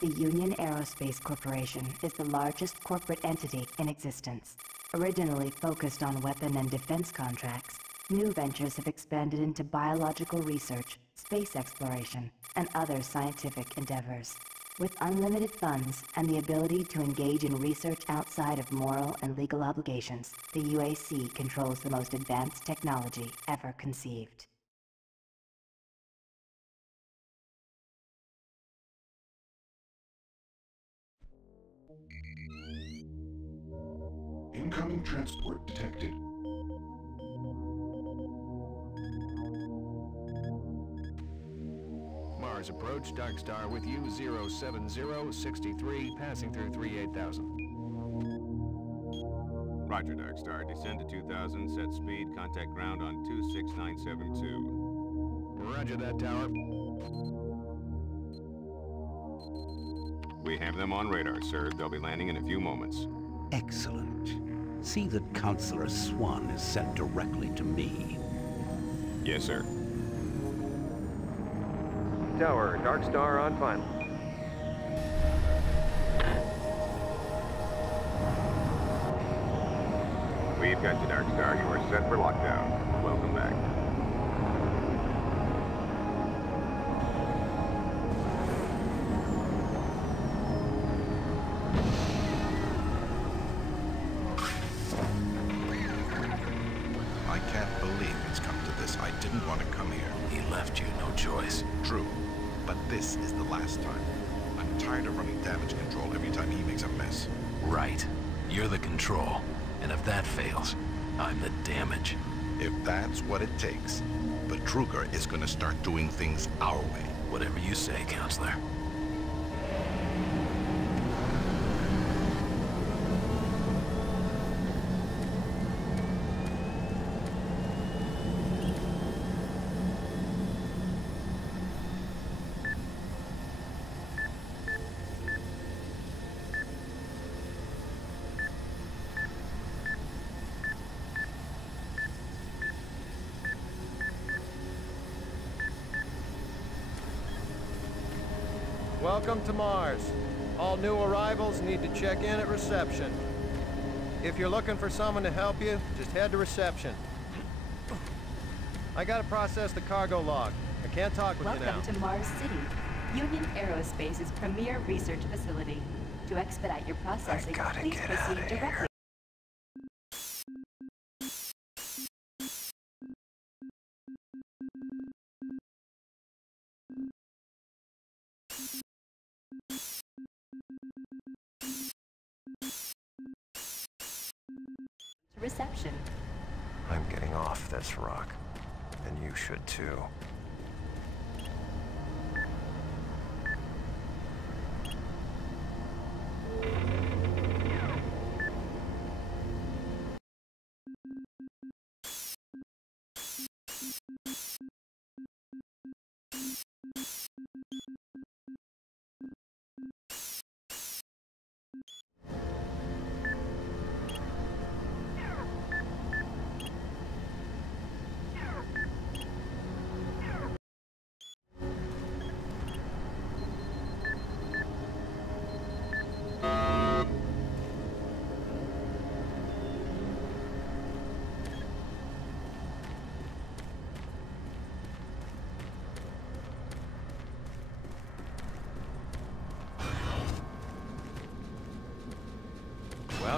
The Union Aerospace Corporation is the largest corporate entity in existence. Originally focused on weapon and defense contracts, new ventures have expanded into biological research, space exploration, and other scientific endeavors. With unlimited funds and the ability to engage in research outside of moral and legal obligations, the UAC controls the most advanced technology ever conceived. Incoming transport detected. Mars approach, Dark Star with you, 07063, passing through 38,000. Roger, Dark Star. Descend to 2,000, set speed, contact ground on 26972. Roger that, tower. We have them on radar, sir. They'll be landing in a few moments. Excellent. See that Counselor Swan is sent directly to me. Yes, sir. Tower, Dark Star on final. We've got you, Dark Star. You are set for lockdown. Welcome back. I can't believe it's come to this. I didn't want to come here. He left you no choice. True, but this is the last time. I'm tired of running damage control every time he makes a mess. Right. You're the control. And if that fails, I'm the damage. If that's what it takes, the Truger is gonna start doing things our way. Whatever you say, Counselor. Welcome to Mars. All new arrivals need to check in at reception. If you're looking for someone to help you, just head to reception. I gotta process the cargo log. I can't talk with you now. Welcome to Mars City, Union Aerospace's premier research facility. To expedite your processing, please proceed directly. Reception. I'm getting off this rock, and you should too.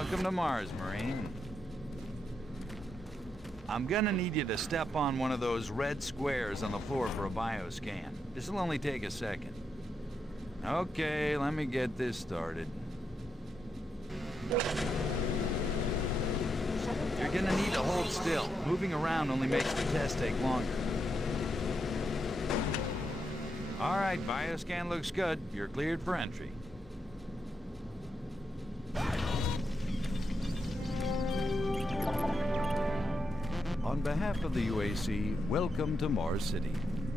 Welcome to Mars, Marine. I'm gonna need you to step on one of those red squares on the floor for a bioscan. This'll only take a second. Okay, let me get this started. You're gonna need to hold still. Moving around only makes the test take longer. All right, bioscan looks good. You're cleared for entry. On behalf of the UAC, welcome to Mars City.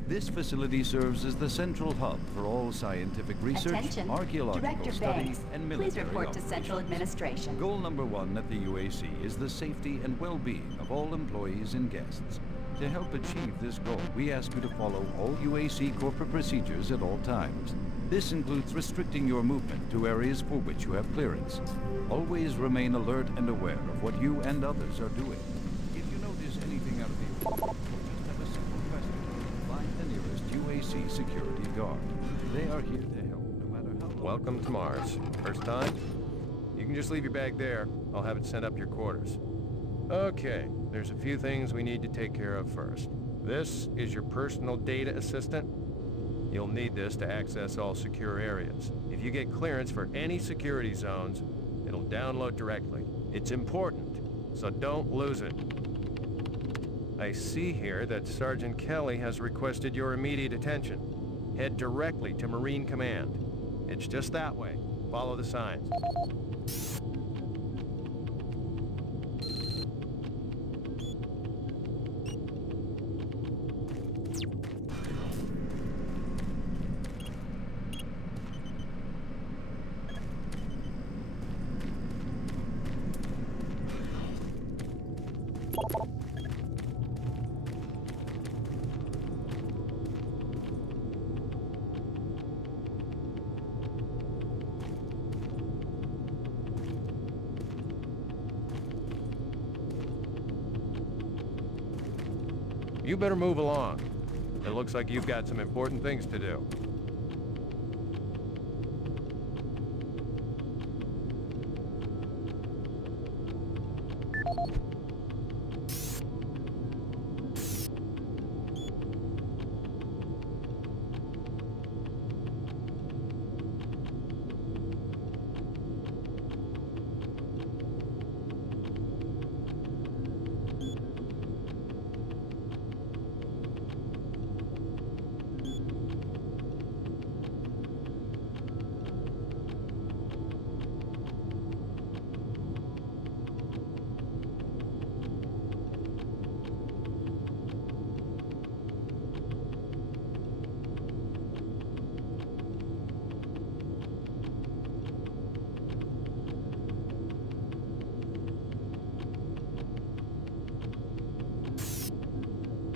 This facility serves as the central hub for all scientific research, Attention. archaeological Director study, Banks, and military please report to operations. Central Administration. Goal number 1 at the UAC is the safety and well-being of all employees and guests. To help achieve this goal, we ask you to follow all UAC corporate procedures at all times. This includes restricting your movement to areas for which you have clearance. Always remain alert and aware of what you and others are doing. If you notice anything out of the ordinary, just have a simple question. Find the nearest UAC security guard. They are here to help, no matter how long. Welcome to Mars. First time? You can just leave your bag there. I'll have it sent up your quarters. Okay, there's a few things we need to take care of first. This is your personal data assistant. You'll need this to access all secure areas. If you get clearance for any security zones, it'll download directly. It's important, so don't lose it. I see here that Sergeant Kelly has requested your immediate attention. Head directly to Marine Command. It's just that way. Follow the signs. You better move along. It looks like you've got some important things to do.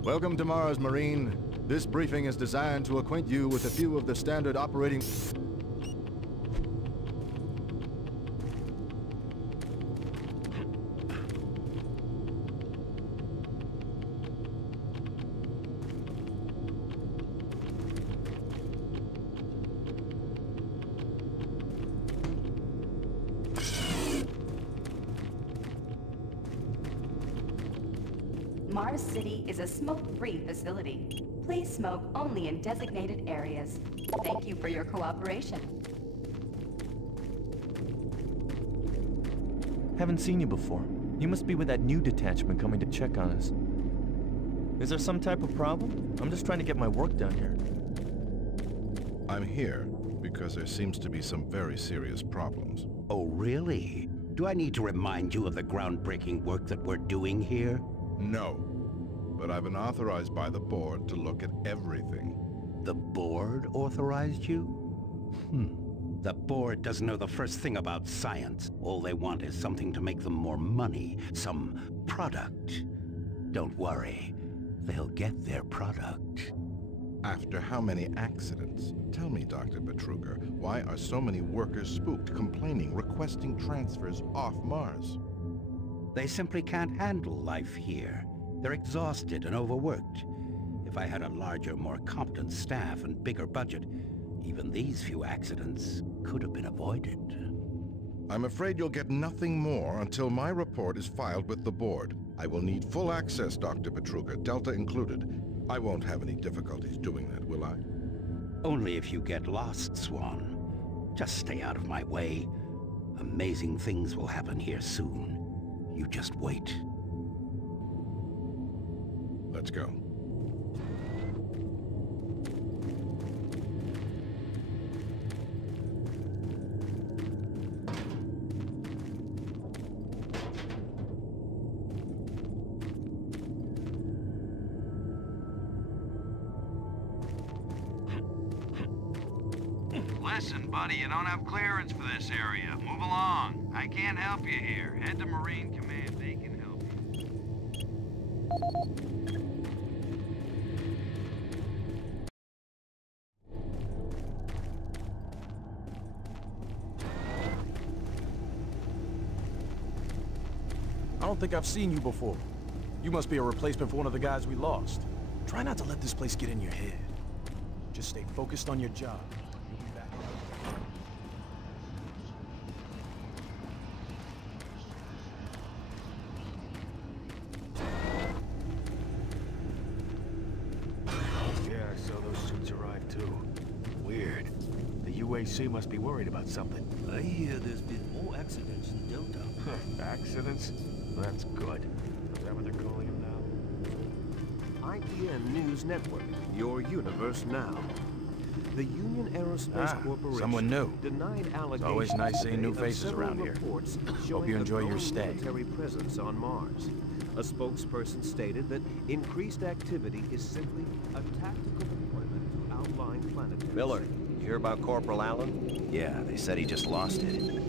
Welcome to Mars, Marine. This briefing is designed to acquaint you with a few of the standard operating... Mars City is a smoke-free facility. Please smoke only in designated areas. Thank you for your cooperation. Haven't seen you before. You must be with that new detachment coming to check on us. Is there some type of problem? I'm just trying to get my work done here. I'm here because there seems to be some very serious problems. Oh, really? Do I need to remind you of the groundbreaking work that we're doing here? No, but I've been authorized by the board to look at everything. The board authorized you? The board doesn't know the first thing about science. All they want is something to make them more money, some product. Don't worry, they'll get their product. After how many accidents? Tell me, Dr. Betruger, why are so many workers spooked, complaining, requesting transfers off Mars? They simply can't handle life here. They're exhausted and overworked. If I had a larger, more competent staff and bigger budget, even these few accidents could have been avoided. I'm afraid you'll get nothing more until my report is filed with the board. I will need full access, Dr. Betruger, Delta included. I won't have any difficulties doing that, will I? Only if you get lost, Swan. Just stay out of my way. Amazing things will happen here soon. You just wait. Let's go. Listen, buddy, you don't have clearance for this area. Move along. I can't help you here. Head to Marine Command. They can help you. I don't think I've seen you before. You must be a replacement for one of the guys we lost. Try not to let this place get in your head. Just stay focused on your job. You'll be back. Yeah, I saw those suits arrive too. Weird. The UAC must be worried about something. I hear there's been more accidents in Delta. Accidents? That's good. Is that what they're calling them now? ITN News Network, your universe now. The Union Aerospace Corporation someone new. denied allegations. It's always nice seeing new faces around here. Hope you enjoy your stay. Military presence on Mars. A spokesperson stated that increased activity is simply a tactical deployment to outlying planetary. Miller, you hear about Corporal Allen? Yeah, they said he just lost it.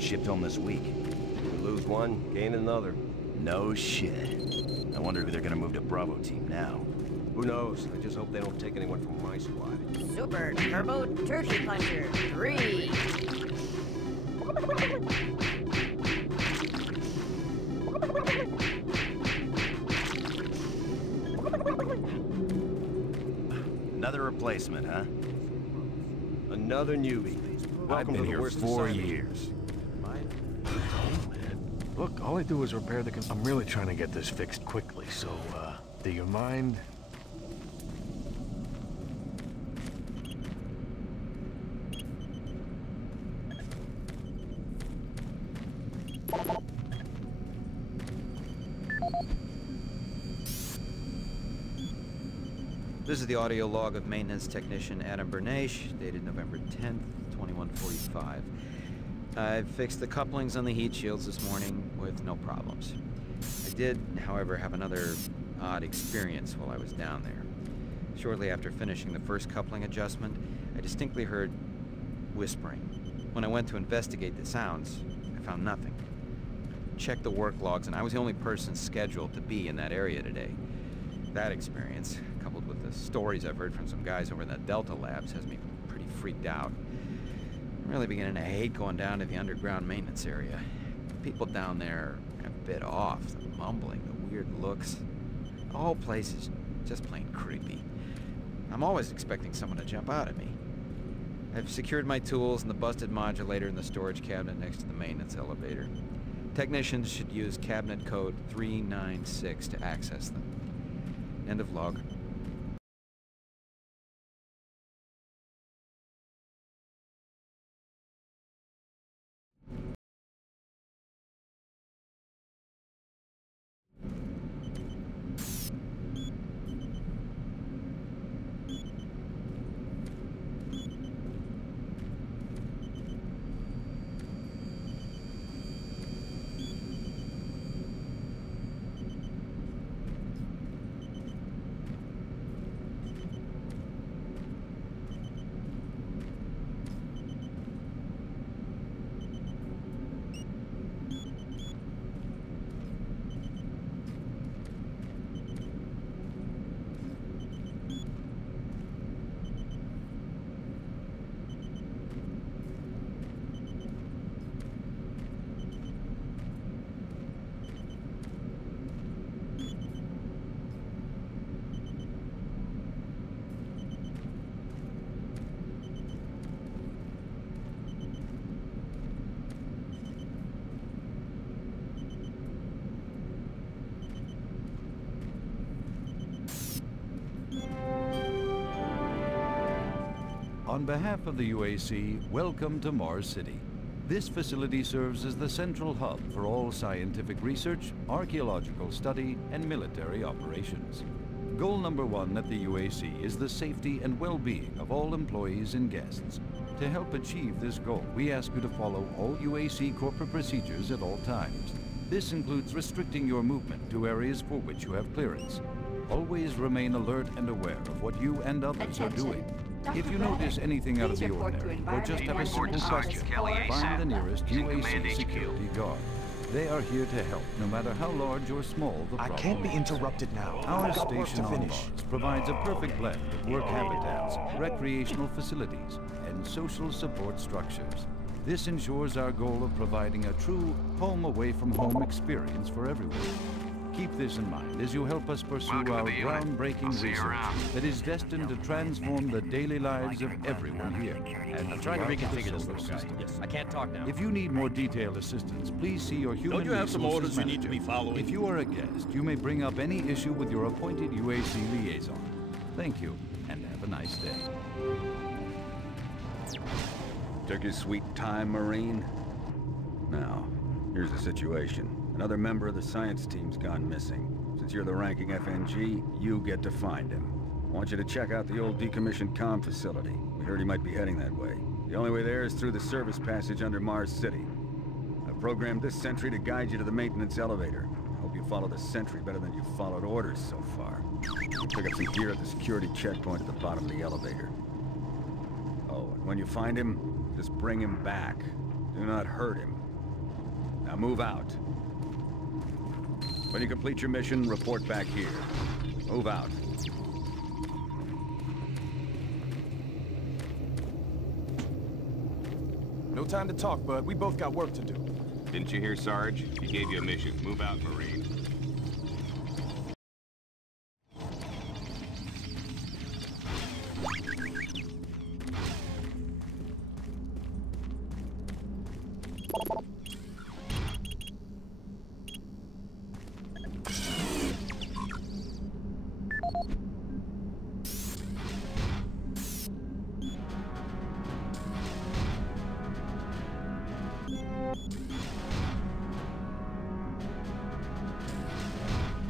Shipped home this week. You lose one, gain another. No shit. I wonder who they're gonna move to Bravo team now. Who knows? I just hope they don't take anyone from my squad. Super Turbo Turkey Puncher 3. Another replacement, huh? Another newbie. I've been here 4 years. Look, all I do is repair the... I'm really trying to get this fixed quickly, so, do you mind? This is the audio log of maintenance technician Adam Bernache, dated November 10th, 2145. I fixed the couplings on the heat shields this morning with no problems. I did, however, have another odd experience while I was down there. Shortly after finishing the first coupling adjustment, I distinctly heard whispering. When I went to investigate the sounds, I found nothing. Checked the work logs, and I was the only person scheduled to be in that area today. That experience, coupled with the stories I've heard from some guys over in the Delta labs, has me pretty freaked out. I'm really beginning to hate going down to the underground maintenance area. People down there are a bit off. The mumbling, the weird looks. The whole place is just plain creepy. I'm always expecting someone to jump out at me. I've secured my tools and the busted modulator in the storage cabinet next to the maintenance elevator. Technicians should use cabinet code 396 to access them. End of log. On behalf of the UAC, welcome to Mars City. This facility serves as the central hub for all scientific research, archaeological study, and military operations. Goal number 1 at the UAC is the safety and well-being of all employees and guests. To help achieve this goal, we ask you to follow all UAC corporate procedures at all times. This includes restricting your movement to areas for which you have clearance. Always remain alert and aware of what you and others are doing. If you notice anything out of the ordinary, or just have a simple question, find the nearest UAC security guard. They are here to help, no matter how large or small the problem is. I can't be interrupted now. Our station on Mars provides a perfect blend of work habitats, recreational facilities, and social support structures. This ensures our goal of providing a true home-away-from-home experience for everyone. Keep this in mind as you help us pursue our groundbreaking research that is destined to transform the daily lives of everyone here. And I'm trying to reconfigure this little guy. Yes, I can't talk now. If you need more detailed assistance, please see your human Don't you have some resources orders you need to manager. be following? If you are a guest, you may bring up any issue with your appointed UAC liaison. Thank you, and have a nice day. Took your sweet time, Marine? Now, here's the situation. Another member of the science team's gone missing. Since you're the ranking FNG, you get to find him. I want you to check out the old decommissioned comm facility. We heard he might be heading that way. The only way there is through the service passage under Mars City. I've programmed this sentry to guide you to the maintenance elevator. I hope you follow the sentry better than you've followed orders so far. Pick up some gear at the security checkpoint at the bottom of the elevator. Oh, and when you find him, just bring him back. Do not hurt him. Now move out. When you complete your mission, report back here. Move out. No time to talk, bud. We both got work to do. Didn't you hear, Sarge? He gave you a mission. Move out, Marine.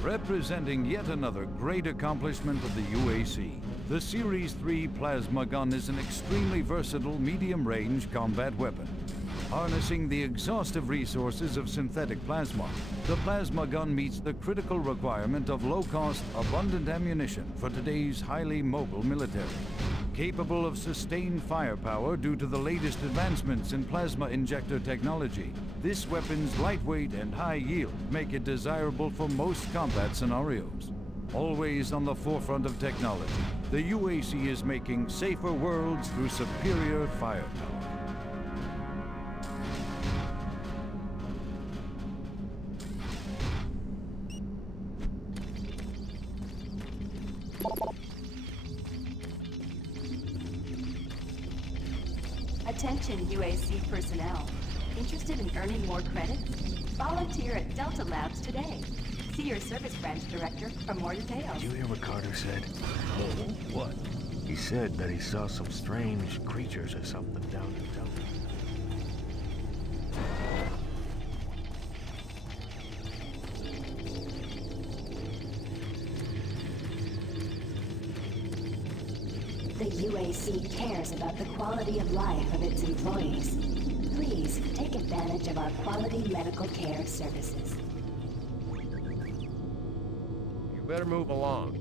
Representing yet another great accomplishment of the UAC, the Series 3 plasma gun is an extremely versatile medium-range combat weapon. Harnessing the exhaustive resources of synthetic plasma, the plasma gun meets the critical requirement of low-cost, abundant ammunition for today's highly mobile military. Capable of sustained firepower due to the latest advancements in plasma injector technology, this weapon's lightweight and high yield make it desirable for most combat scenarios. Always on the forefront of technology, the UAC is making safer worlds through superior firepower. Attention UAC personnel. Interested in earning more credits? Volunteer at Delta Labs today. See your service branch director for more details. Did you hear what Carter said? Oh, what? He said that he saw some strange creatures or something down in Delta. The UAC cares about the quality of life of its employees. Please take advantage of our quality medical care services. You better move along.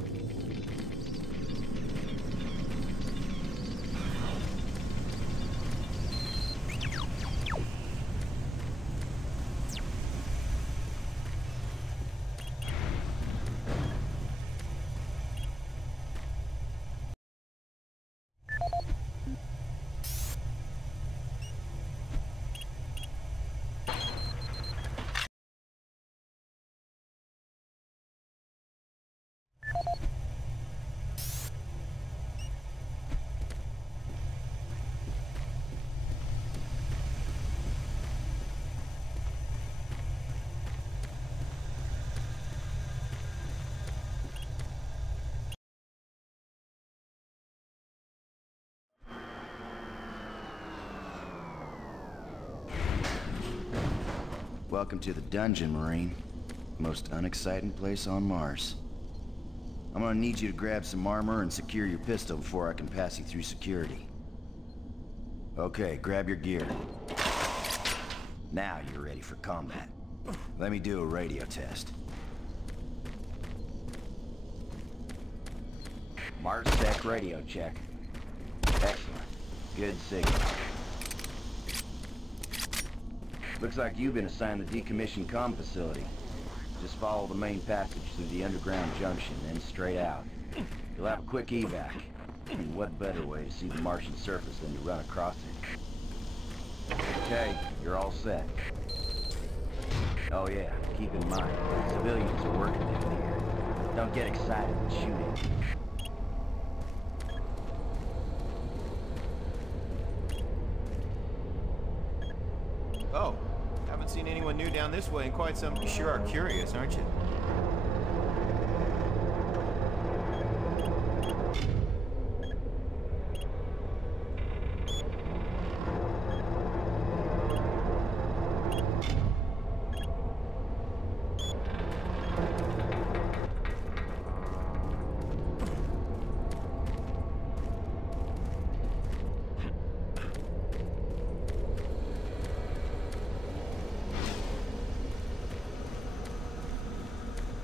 Welcome to the dungeon, Marine. Most unexciting place on Mars. I'm gonna need you to grab some armor and secure your pistol before I can pass you through security. Okay, grab your gear. Now you're ready for combat. Let me do a radio test. Mars Tech radio check. Excellent. Good signal. Looks like you've been assigned the decommissioned comm facility. Just follow the main passage through the underground junction, then straight out. You'll have a quick evac. And what better way to see the Martian surface than to run across it? Okay, you're all set. Oh yeah, keep in mind, civilians are working down here. Don't get excited and shoot it. Oh, haven't seen anyone new down this way in quite some... You sure are curious, aren't you?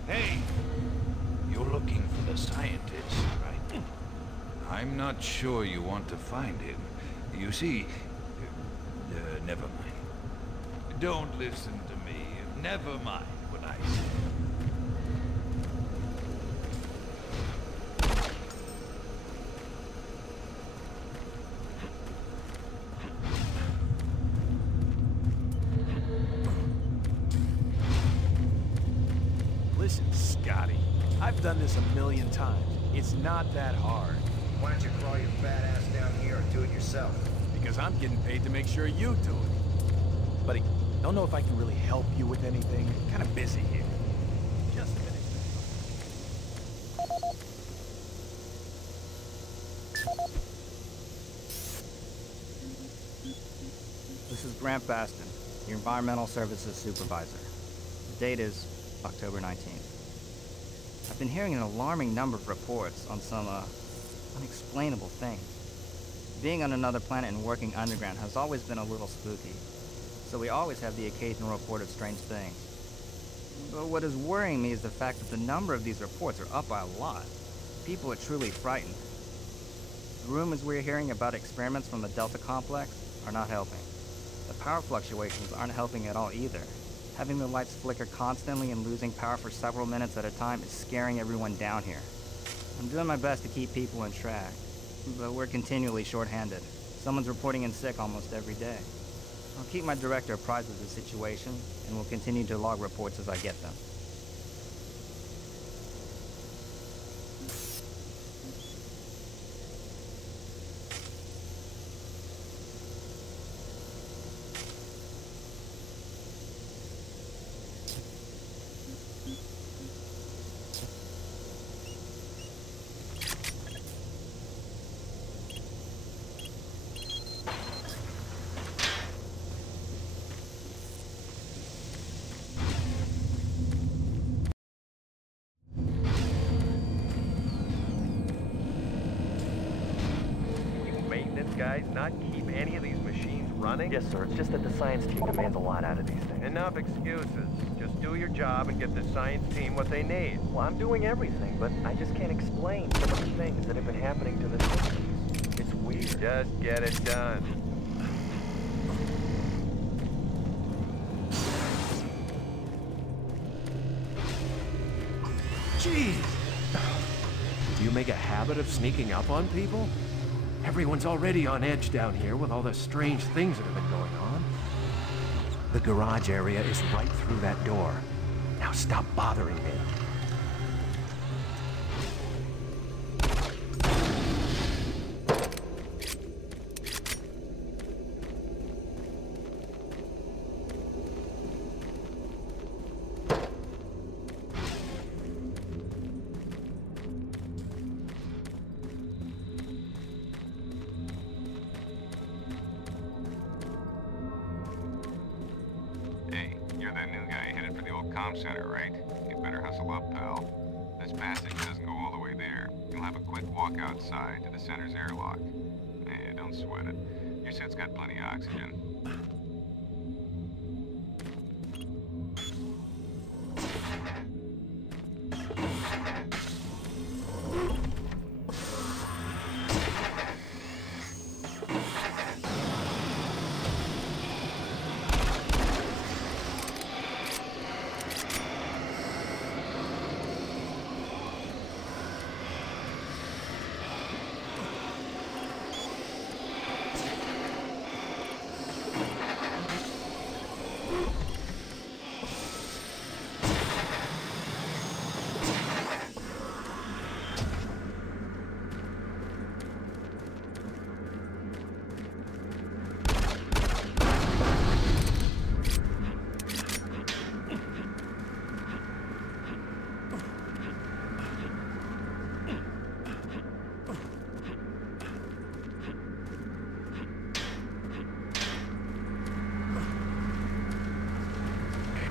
Hey! You're looking for the scientist, right? I'm not sure you want to find him. You see... never mind. Don't listen to me. Never mind what I say. Listen, Scotty, I've done this a million times. It's not that hard. Why don't you crawl your fat ass down here and do it yourself? Because I'm getting paid to make sure you do it. Buddy, don't know if I can really help you with anything. Kind of busy here. Just finished. This is Grant Baston, your Environmental Services Supervisor. The date is October 19th. I've been hearing an alarming number of reports on some, unexplainable things. Being on another planet and working underground has always been a little spooky, so we always have the occasional report of strange things. But what is worrying me is the fact that the number of these reports are up by a lot. People are truly frightened. The rumors we're hearing about experiments from the Delta Complex are not helping. The power fluctuations aren't helping at all either. Having the lights flicker constantly and losing power for several minutes at a time is scaring everyone down here. I'm doing my best to keep people in track, but we're continually short-handed. Someone's reporting in sick almost every day. I'll keep my director apprised of the situation, and will continue to log reports as I get them. Guys, not keep any of these machines running? Yes, sir. It's just that the science team demands a lot out of these things. Enough excuses. Just do your job and get the science team what they need. Well, I'm doing everything, but I just can't explain some of the things that have been happening to the systems. It's weird. Just get it done. Jeez! Do you make a habit of sneaking up on people? Everyone's already on edge down here with all the strange things that have been going on. The garage area is right through that door. Now stop bothering me. You're the comm center, right? You'd better hustle up, pal. This passage doesn't go all the way there. You'll have a quick walk outside to the center's airlock. Eh, don't sweat it. Your suit's got plenty of oxygen.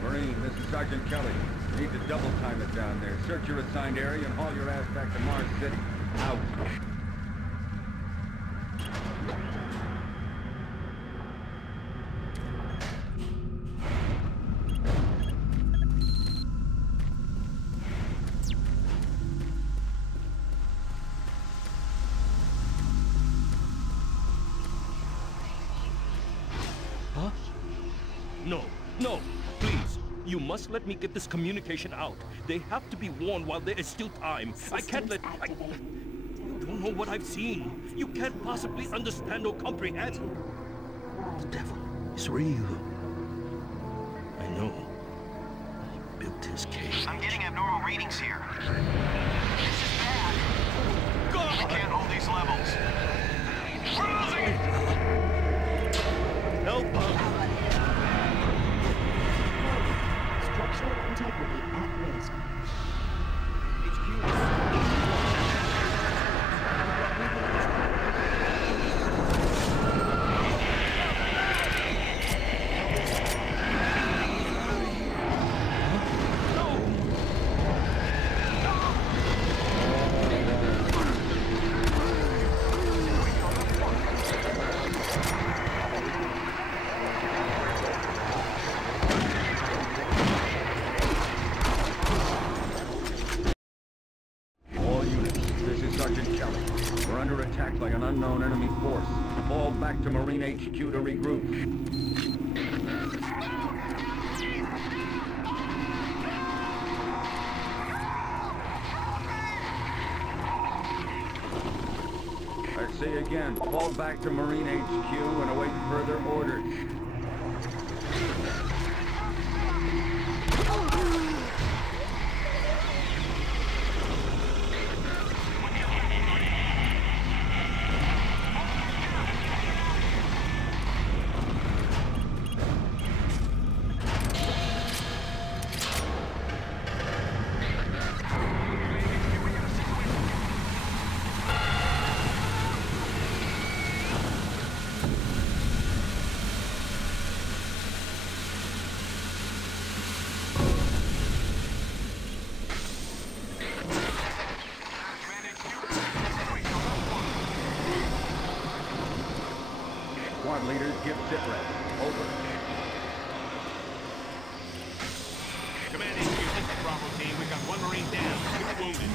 Marine, this is Sergeant Kelly. You need to double time it down there. Search your assigned area and haul your ass back to Mars City. Out. Huh? No, no, please. You must let me get this communication out. They have to be warned while there is still time. I can't let... You don't know what I've seen. You can't possibly understand or comprehend. The devil is real. I know. He built his cage. I'm getting abnormal readings here. This is bad. God! We can't hold these levels. We're losing! Help us! Structural integrity at risk. By an unknown enemy force. Fall back to Marine HQ to regroup. I say again, fall back to Marine HQ and await further orders. Squad leaders, give sitrep. Over. Command HQ, this is Bravo team. We got one Marine down. Two wounded.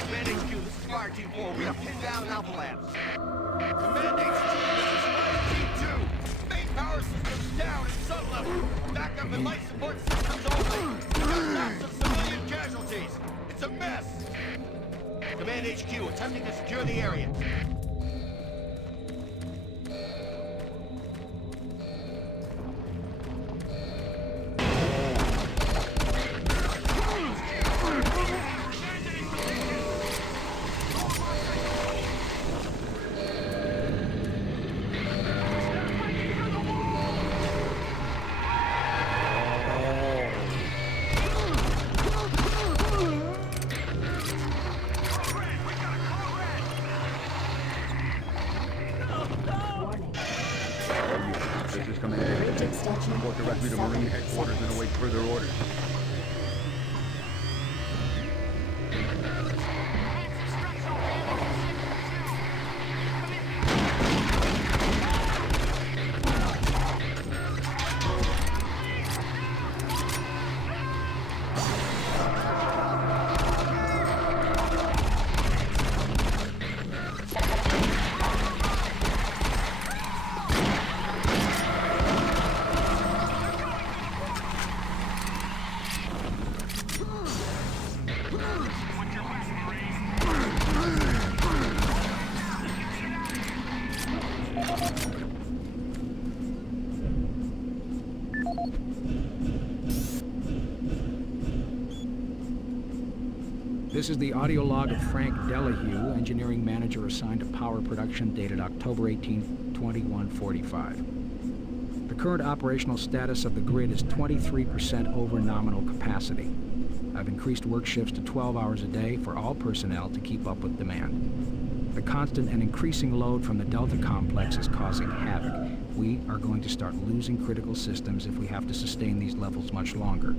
Command HQ, this is Fire Team 4. We are pinned down in Alpha Labs. Command HQ, this is Fire Team 2. Main power systems down at sub-level. Backup and life support systems only. We got lots of civilian casualties. It's a mess. Command HQ, attempting to secure the area. This is the audio log of Frank Delahue, engineering manager assigned to power production, dated October 18, 2145. The current operational status of the grid is 23% over nominal capacity. I've increased work shifts to 12 hours a day for all personnel to keep up with demand. The constant and increasing load from the Delta complex is causing havoc. We are going to start losing critical systems if we have to sustain these levels much longer.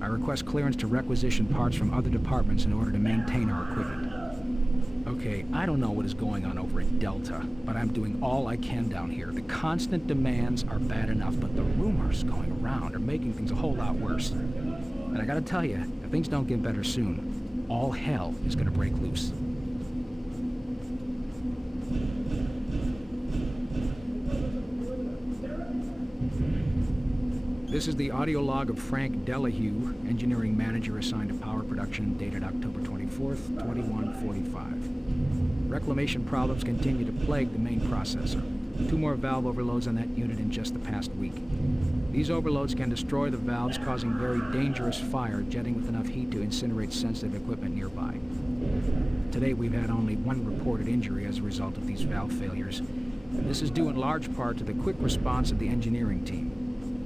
I request clearance to requisition parts from other departments in order to maintain our equipment. Okay, I don't know what is going on over at Delta, but I'm doing all I can down here. The constant demands are bad enough, but the rumors going around are making things a whole lot worse. And I gotta tell you, if things don't get better soon, all hell is gonna break loose. This is the audio log of Frank Delahue, engineering manager assigned to power production, dated October 24th, 2145. Reclamation problems continue to plague the main processor. 2 more valve overloads on that unit in just the past week. These overloads can destroy the valves, causing very dangerous fire, jetting with enough heat to incinerate sensitive equipment nearby. To date, we've had only 1 reported injury as a result of these valve failures. And this is due in large part to the quick response of the engineering team.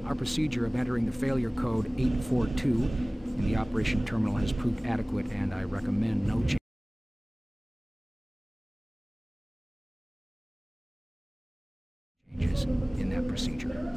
Our procedure of entering the failure code 842 in the operation terminal has proved adequate, and I recommend no changes in that procedure.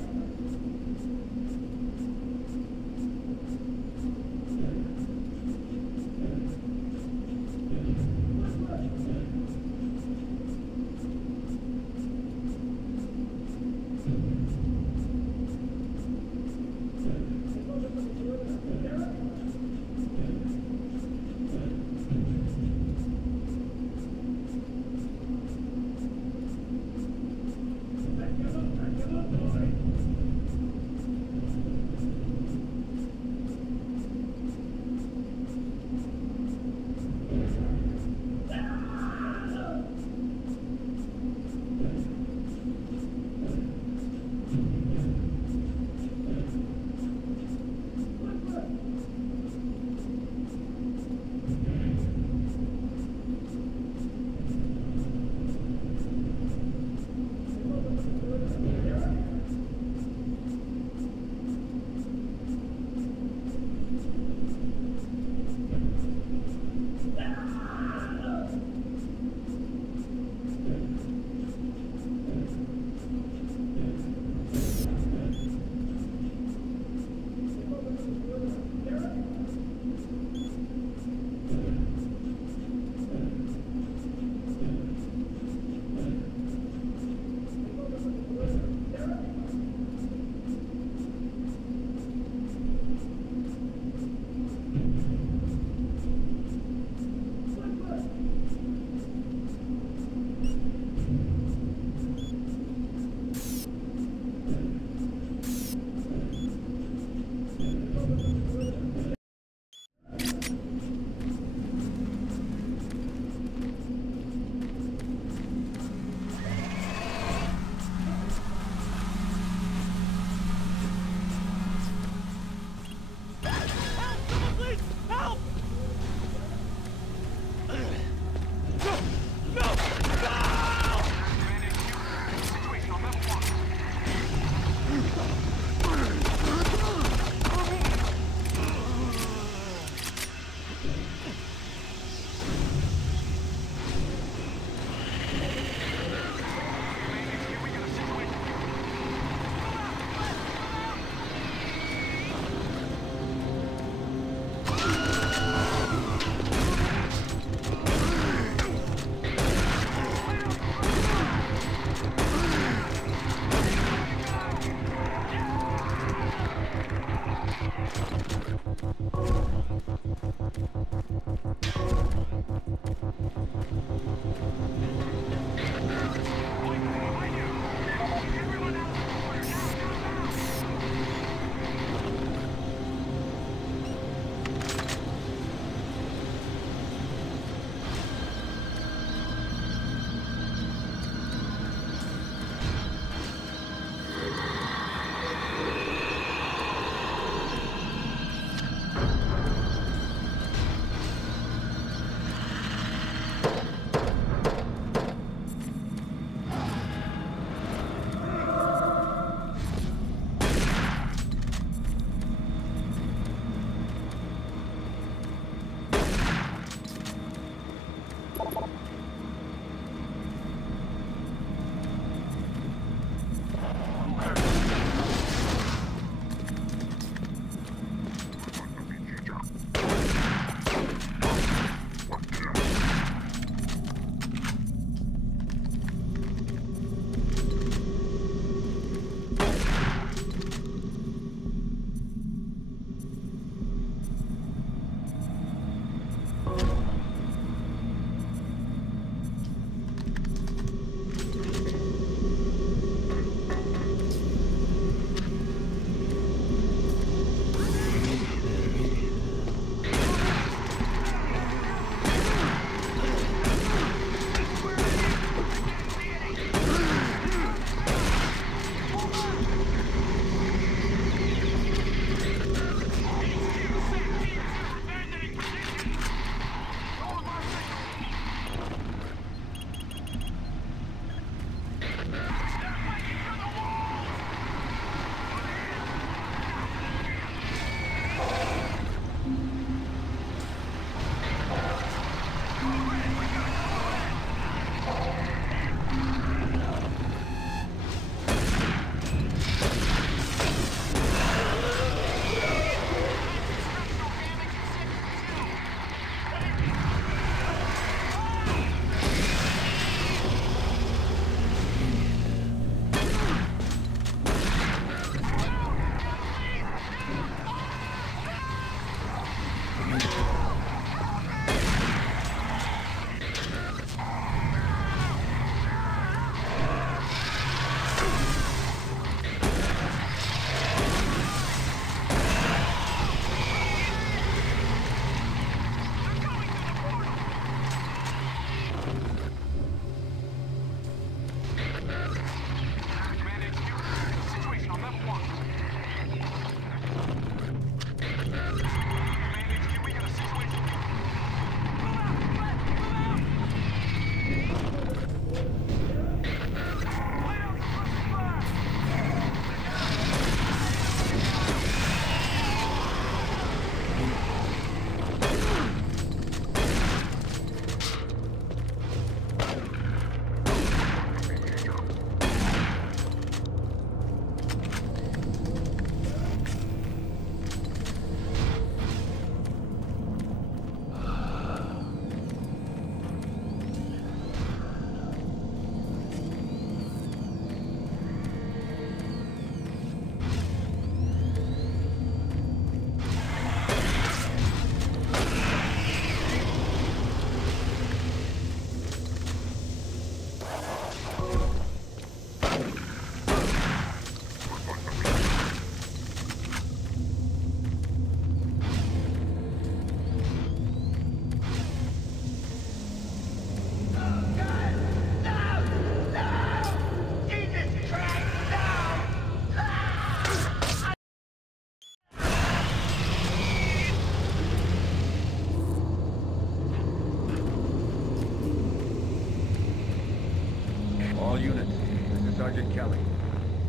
Sergeant Kelly.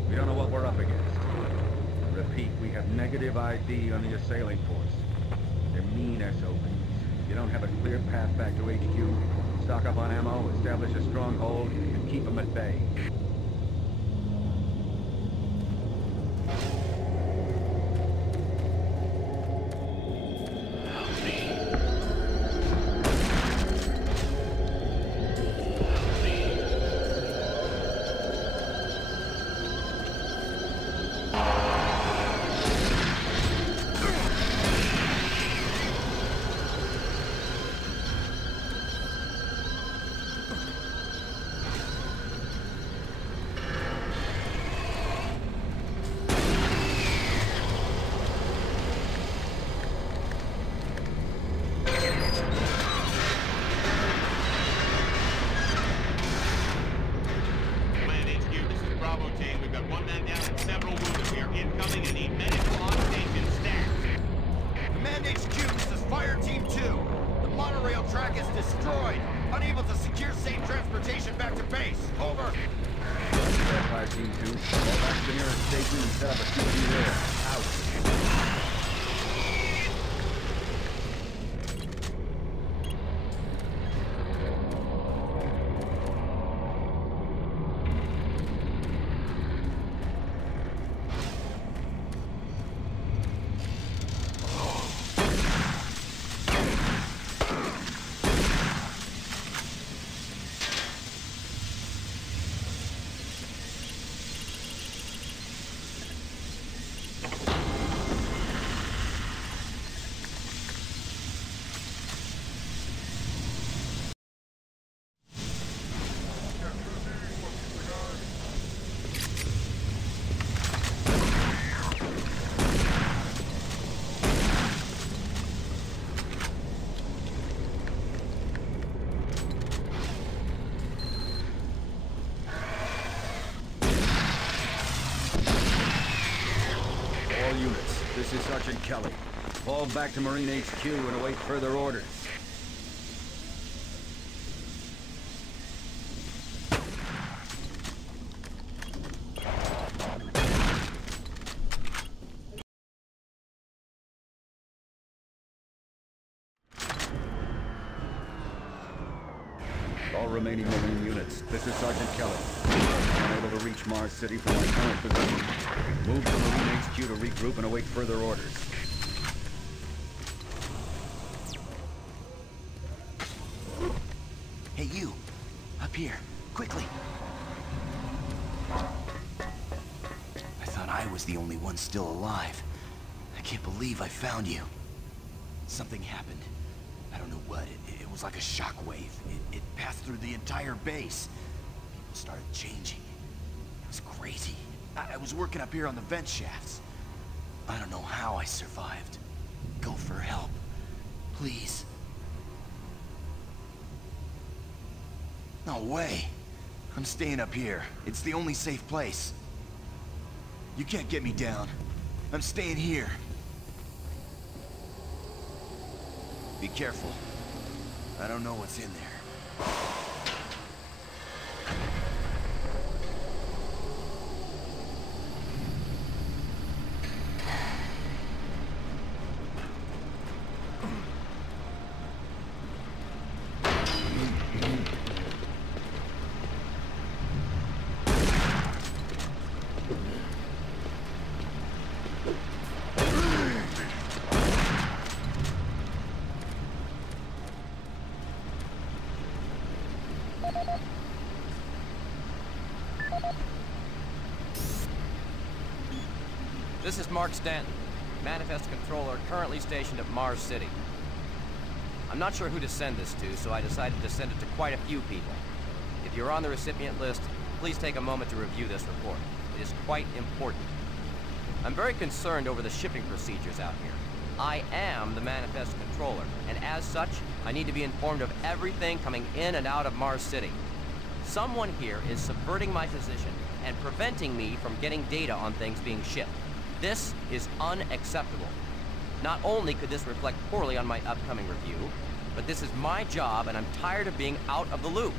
We don't know what we're up against. Repeat, we have negative ID on the assailing force. They're mean SOBs. You don't have a clear path back to HQ. Stock up on ammo, establish a stronghold, and keep them at bay. This is Sergeant Kelly. Fall back to Marine HQ and await further orders. All remaining Marine units, this is Sergeant Kelly. I'm unable to reach Mars City from my current position. Move to Marine HQ to regroup and await further orders. Hey, you! Up here, quickly! I thought I was the only one still alive. I can't believe I found you. Something happened. I don't know what. It was like a shockwave. It passed through the entire base. People started changing. It was crazy. I was working up here on the vent shafts. I don't know how I survived. Go for help. Please. No way. I'm staying up here. It's the only safe place. You can't get me down. I'm staying here. Be careful. I don't know what's in there. This is Mark Stanton, Manifest Controller, currently stationed at Mars City. I'm not sure who to send this to, so I decided to send it to quite a few people. If you're on the recipient list, please take a moment to review this report. It is quite important. I'm very concerned over the shipping procedures out here. I am the Manifest Controller, and as such, I need to be informed of everything coming in and out of Mars City. Someone here is subverting my position and preventing me from getting data on things being shipped. This is unacceptable. Not only could this reflect poorly on my upcoming review, but this is my job and I'm tired of being out of the loop.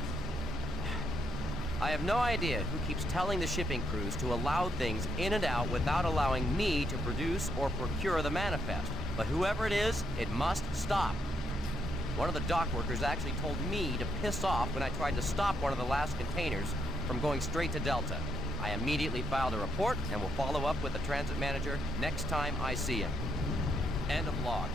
I have no idea who keeps telling the shipping crews to allow things in and out without allowing me to produce or procure the manifest. But whoever it is, it must stop. One of the dock workers actually told me to piss off when I tried to stop one of the last containers from going straight to Delta. I immediately filed a report and will follow up with the transit manager next time I see him. End of log.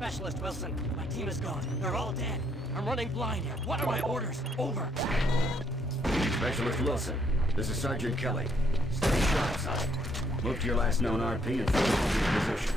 Specialist Wilson, my team is gone. They're all dead. I'm running blind here. What are my orders? Over. Specialist Wilson, this is Sergeant Kelly. Stay sharp, son. Move to your last known RP and follow your position.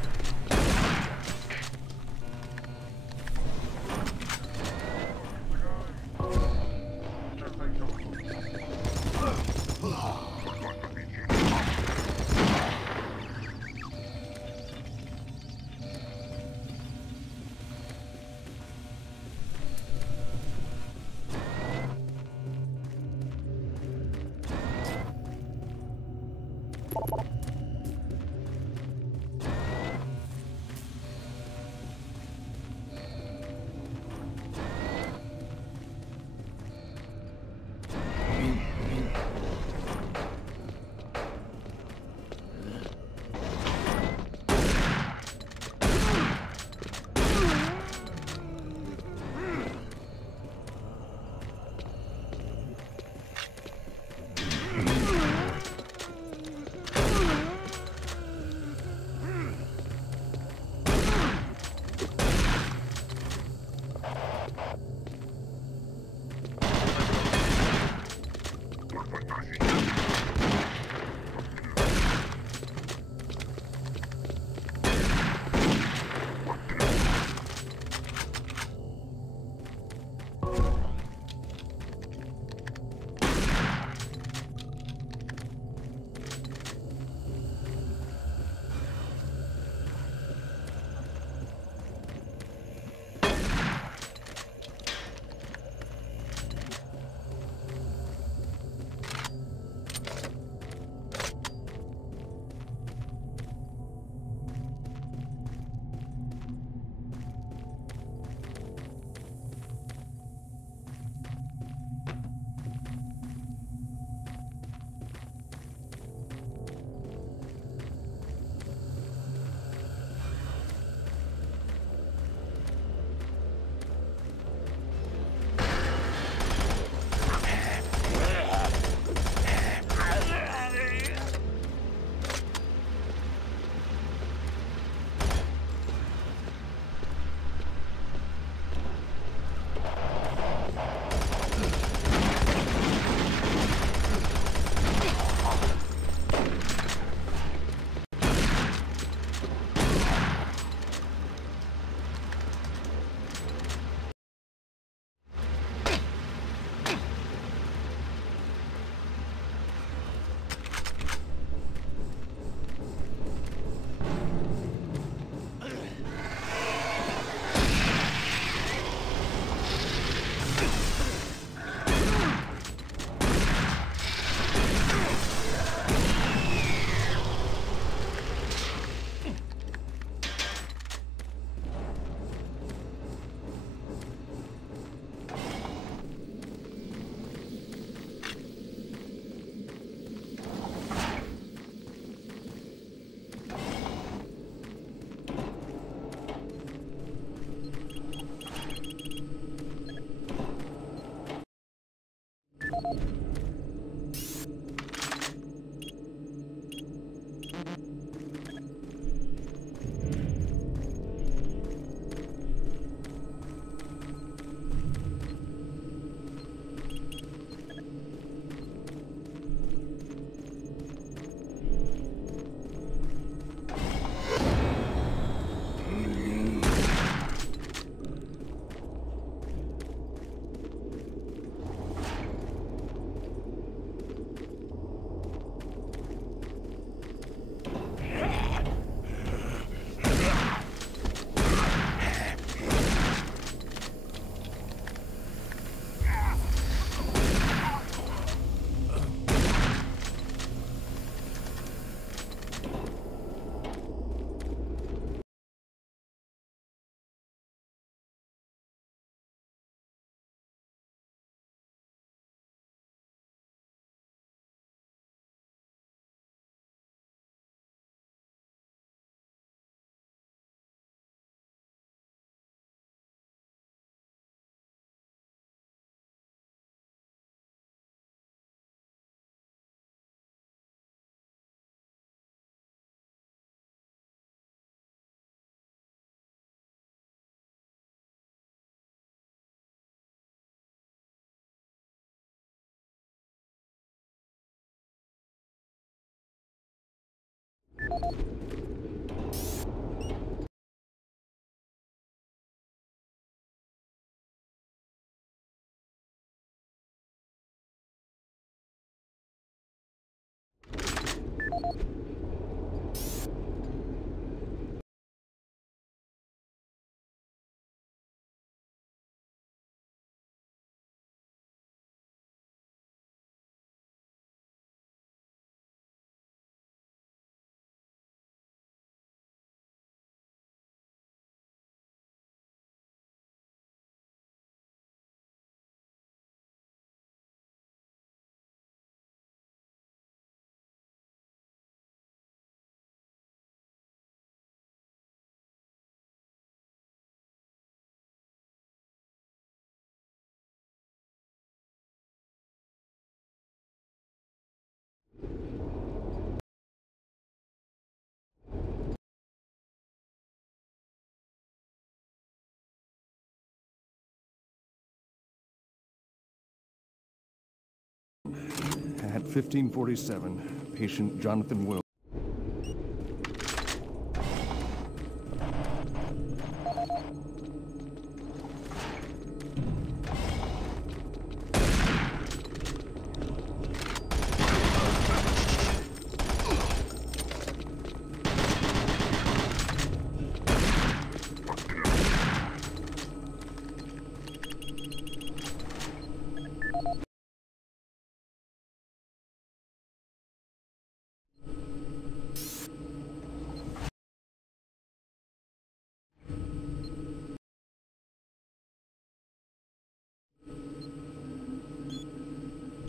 At 1547, patient Jonathan Wills.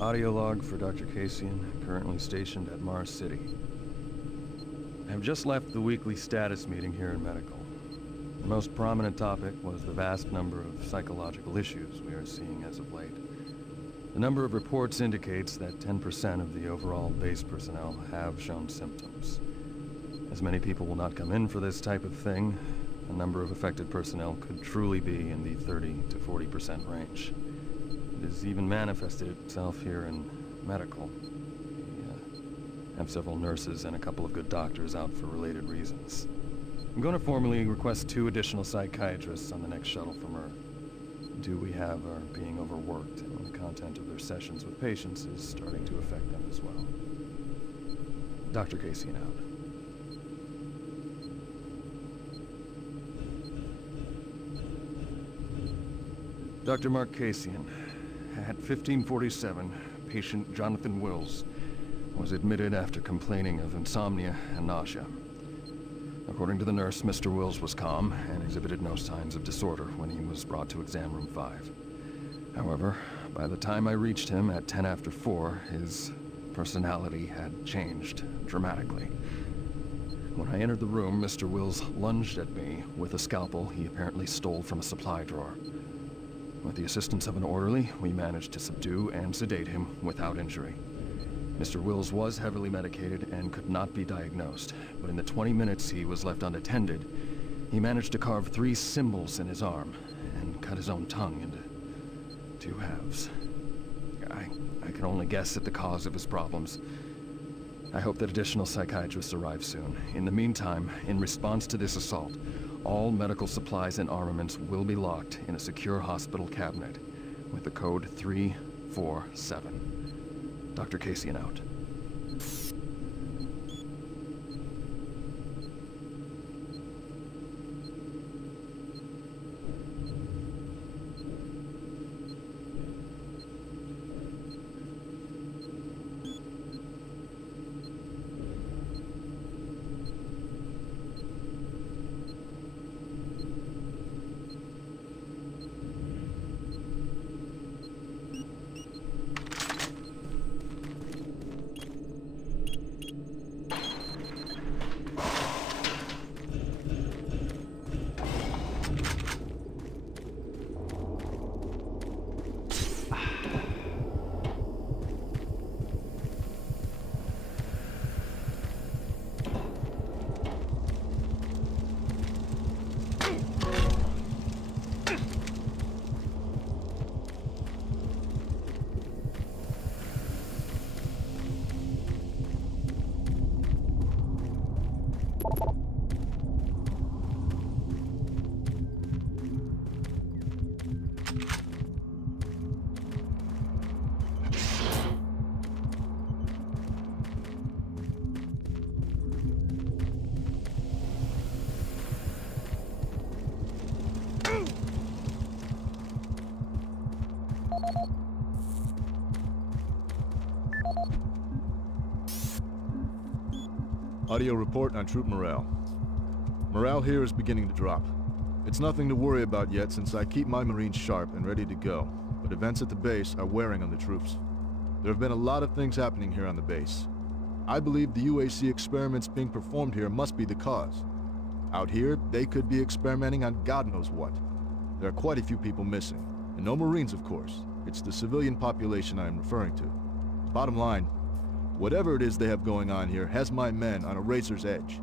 Audio log for Dr. Cassian, currently stationed at Mars City. I have just left the weekly status meeting here in medical. The most prominent topic was the vast number of psychological issues we are seeing as of late. The number of reports indicates that 10% of the overall base personnel have shown symptoms. As many people will not come in for this type of thing, the number of affected personnel could truly be in the 30 to 40% range. It has even manifested itself here in medical. We have several nurses and a couple of good doctors out for related reasons. I'm going to formally request 2 additional psychiatrists on the next shuttle from Earth. 2 we have are being overworked, and the content of their sessions with patients is starting to affect them as well. Dr. Cassian out. Dr. Mark Cassian. At 1547, patient Jonathan Wills was admitted after complaining of insomnia and nausea. According to the nurse, Mr. Wills was calm and exhibited no signs of disorder when he was brought to exam room 5. However, by the time I reached him at 10 after 4, his personality had changed dramatically. When I entered the room, Mr. Wills lunged at me with a scalpel he apparently stole from a supply drawer. With the assistance of an orderly, we managed to subdue and sedate him without injury. Mr. Wills was heavily medicated and could not be diagnosed, but in the 20 minutes he was left unattended, he managed to carve 3 symbols in his arm and cut his own tongue into 2 halves. I can only guess at the cause of his problems. I hope that additional psychiatrists arrive soon. In the meantime, in response to this assault, all medical supplies and armaments will be locked in a secure hospital cabinet with the code 347. Dr. Casian out. Audio report on troop morale. Morale here is beginning to drop. It's nothing to worry about yet since I keep my Marines sharp and ready to go, but events at the base are wearing on the troops. There have been a lot of things happening here on the base. I believe the UAC experiments being performed here must be the cause. Out here, they could be experimenting on God knows what. There are quite a few people missing, and no Marines, of course. It's the civilian population I am referring to. Bottom line, whatever it is they have going on here has my men on a razor's edge.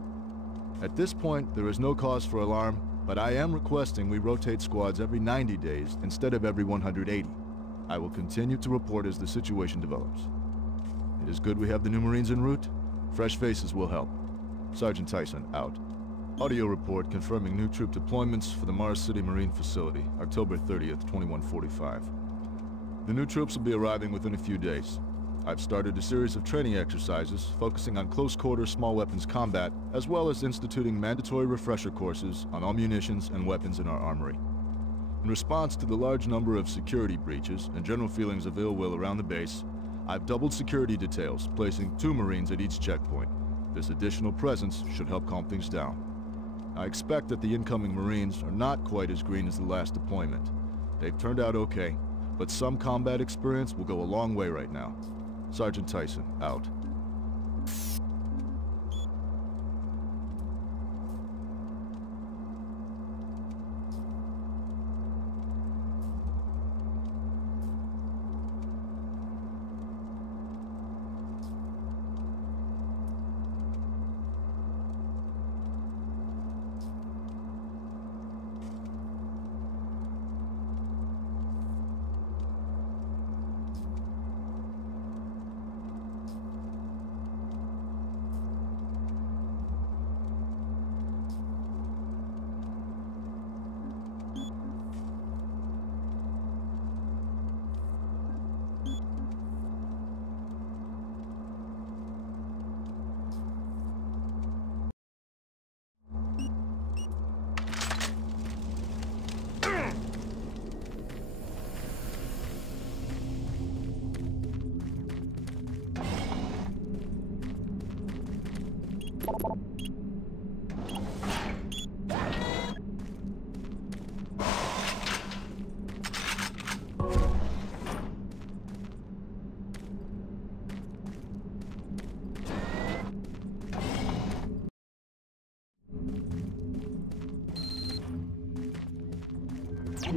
At this point, there is no cause for alarm, but I am requesting we rotate squads every 90 days instead of every 180. I will continue to report as the situation develops. It is good we have the new Marines en route. Fresh faces will help. Sergeant Tyson, out. Audio report confirming new troop deployments for the Mars City Marine Facility, October 30th, 2145. The new troops will be arriving within a few days. I've started a series of training exercises focusing on close-quarter small weapons combat, as well as instituting mandatory refresher courses on all munitions and weapons in our armory. In response to the large number of security breaches and general feelings of ill will around the base, I've doubled security details, placing 2 Marines at each checkpoint. This additional presence should help calm things down. I expect that the incoming Marines are not quite as green as the last deployment. They've turned out okay, but some combat experience will go a long way right now. Sergeant Tyson, out.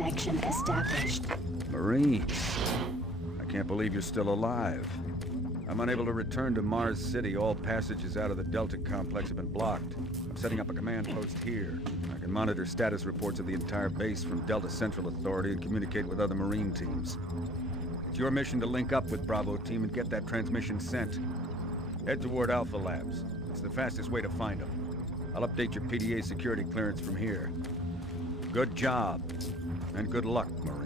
connection established. Marine, I can't believe you're still alive. I'm unable to return to Mars City. All passages out of the Delta complex have been blocked. I'm setting up a command post here. I can monitor status reports of the entire base from Delta Central Authority and communicate with other Marine teams. It's your mission to link up with Bravo Team and get that transmission sent. Head toward Alpha Labs. It's the fastest way to find them. I'll update your PDA security clearance from here. Good job, and good luck, Marine.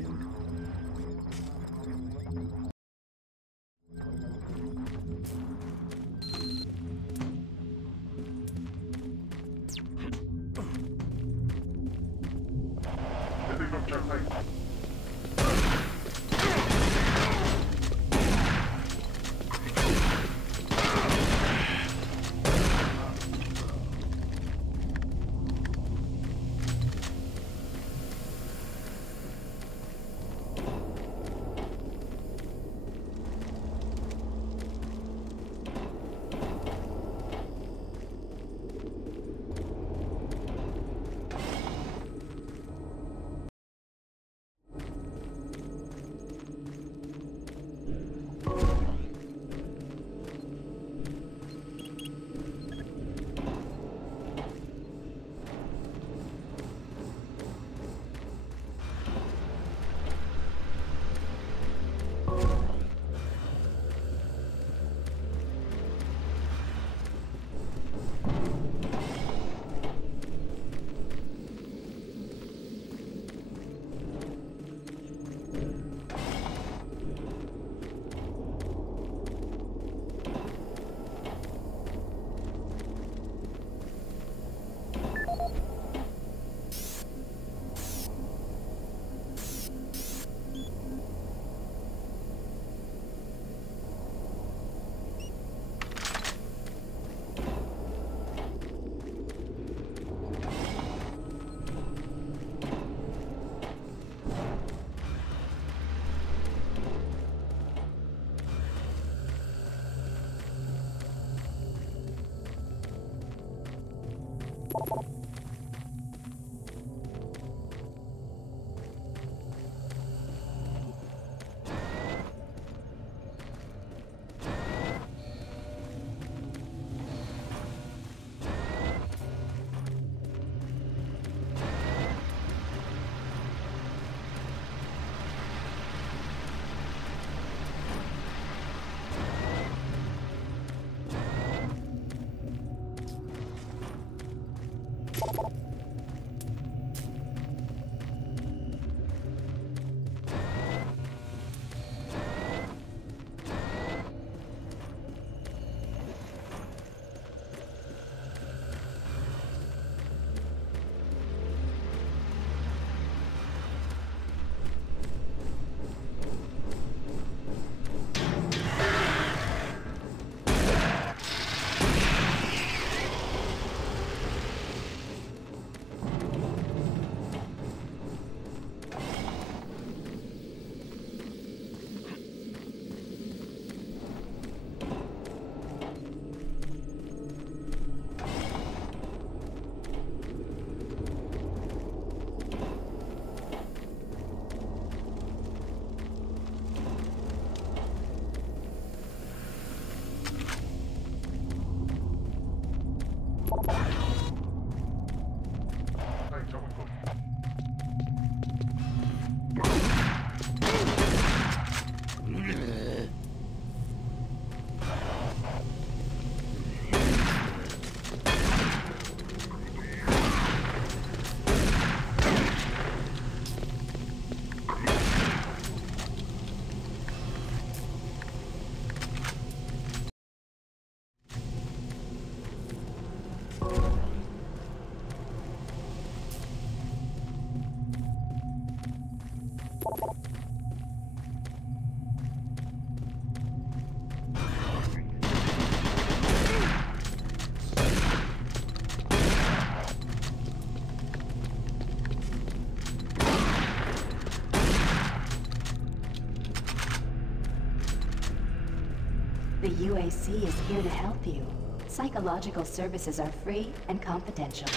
The UAC is here to help you. Psychological services are free and confidential.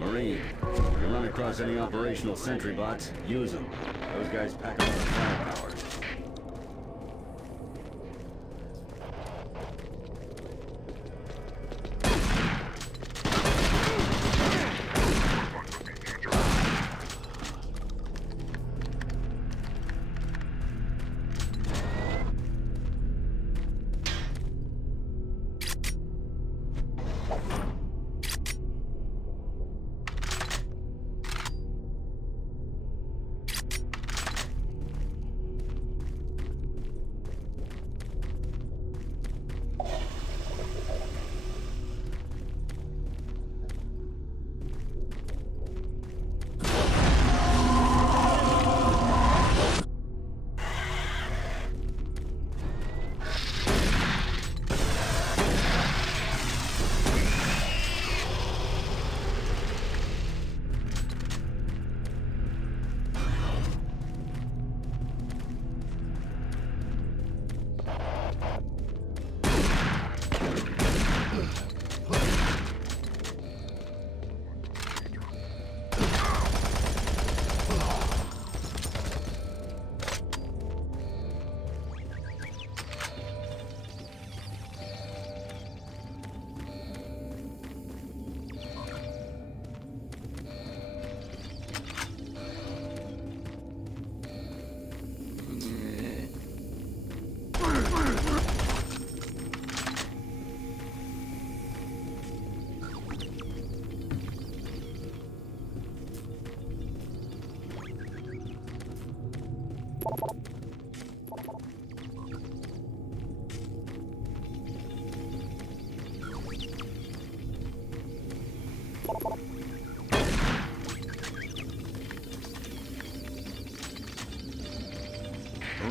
Marine, if you run across any operational sentry bots, use them. Those guys pack a lot of firepower.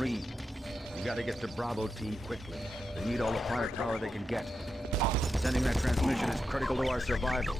Marine, you gotta get to Bravo team quickly. They need all the firepower they can get. Sending that transmission is critical to our survival.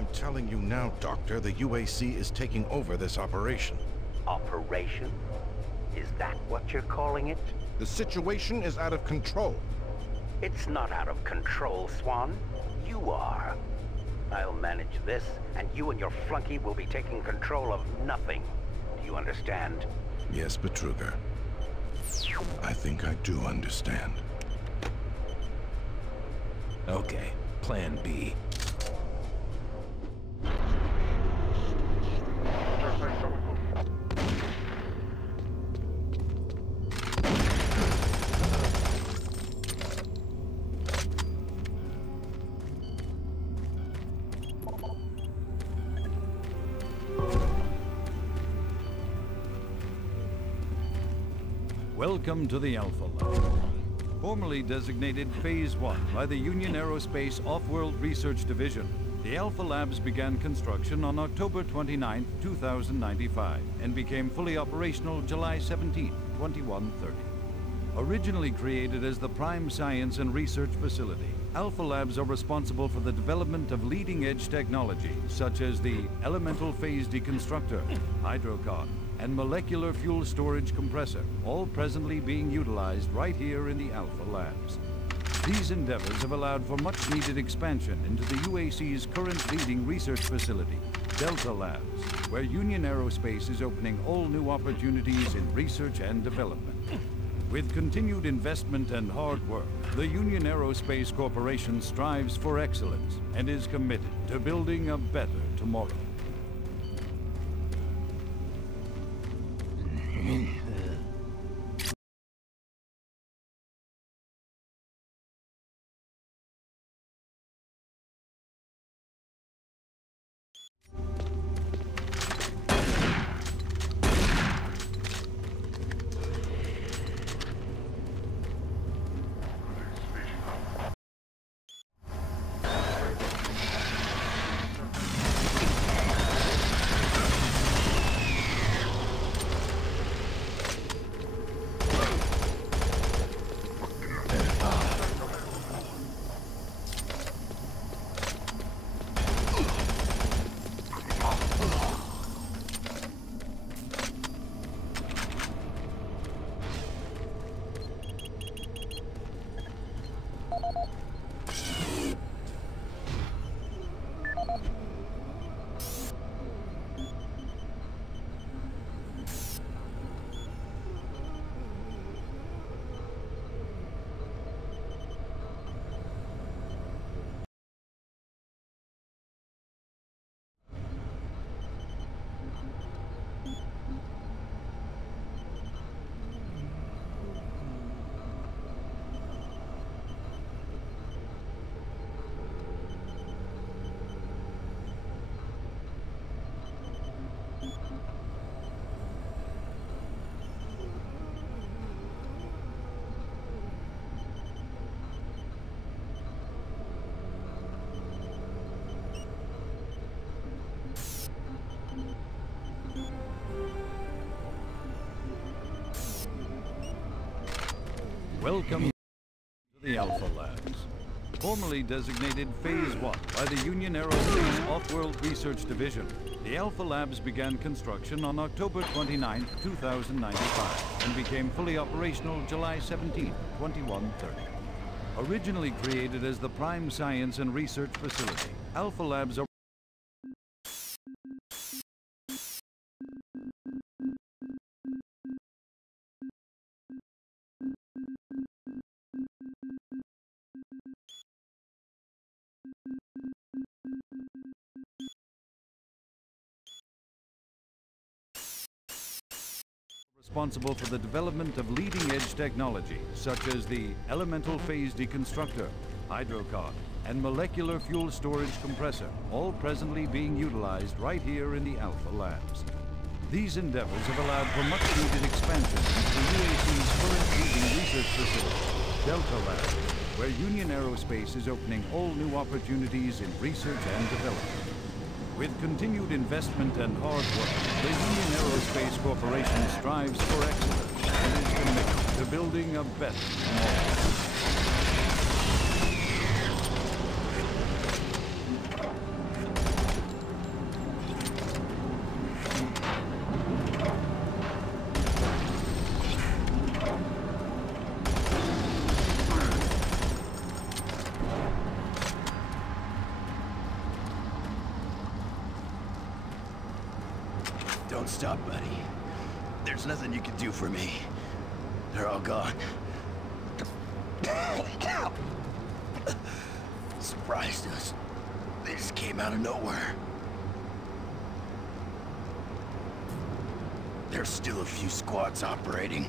I'm telling you now, Doctor, the UAC is taking over this operation. Operation? Is that what you're calling it? The situation is out of control. It's not out of control, Swan. You are. I'll manage this, and you and your flunky will be taking control of nothing. Do you understand? Yes, Betruger. I think I do understand. Okay, Plan B. Welcome to the Alpha Lab. Formerly designated Phase 1 by the Union Aerospace Off-World Research Division, the Alpha Labs began construction on October 29, 2095, and became fully operational July 17, 2130. Originally created as the Prime Science and Research Facility, Alpha Labs are responsible for the development of leading-edge technology, such as the Elemental Phase Deconstructor, Hydrocon, and Molecular Fuel Storage Compressor, all presently being utilized right here in the Alpha Labs. These endeavors have allowed for much-needed expansion into the UAC's current leading research facility, Delta Labs, where Union Aerospace is opening all new opportunities in research and development. With continued investment and hard work, the Union Aerospace Corporation strives for excellence and is committed to building a better tomorrow. Welcome to the Alpha Labs. Formerly designated Phase 1 by the Union Aerospace Off-World Research Division, the Alpha Labs began construction on October 29, 2095, and became fully operational July 17, 2130. Originally created as the Prime Science and Research Facility, Alpha Labs are responsible for the development of leading-edge technology, such as the Elemental Phase Deconstructor, Hydrocon, and Molecular Fuel Storage Compressor, all presently being utilized right here in the Alpha Labs. These endeavors have allowed for much-needed expansion into the UAC's current leading research facility, Delta Labs, where Union Aerospace is opening all new opportunities in research and development. With continued investment and hard work, the Union Aerospace Corporation strives for excellence and is committed to building a better tomorrow. Don't stop, buddy. There's nothing you can do for me. They're all gone. Surprised us. They just came out of nowhere. There's still a few squads operating,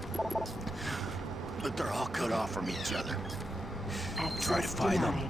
but they're all cut off from each other. Try to find them.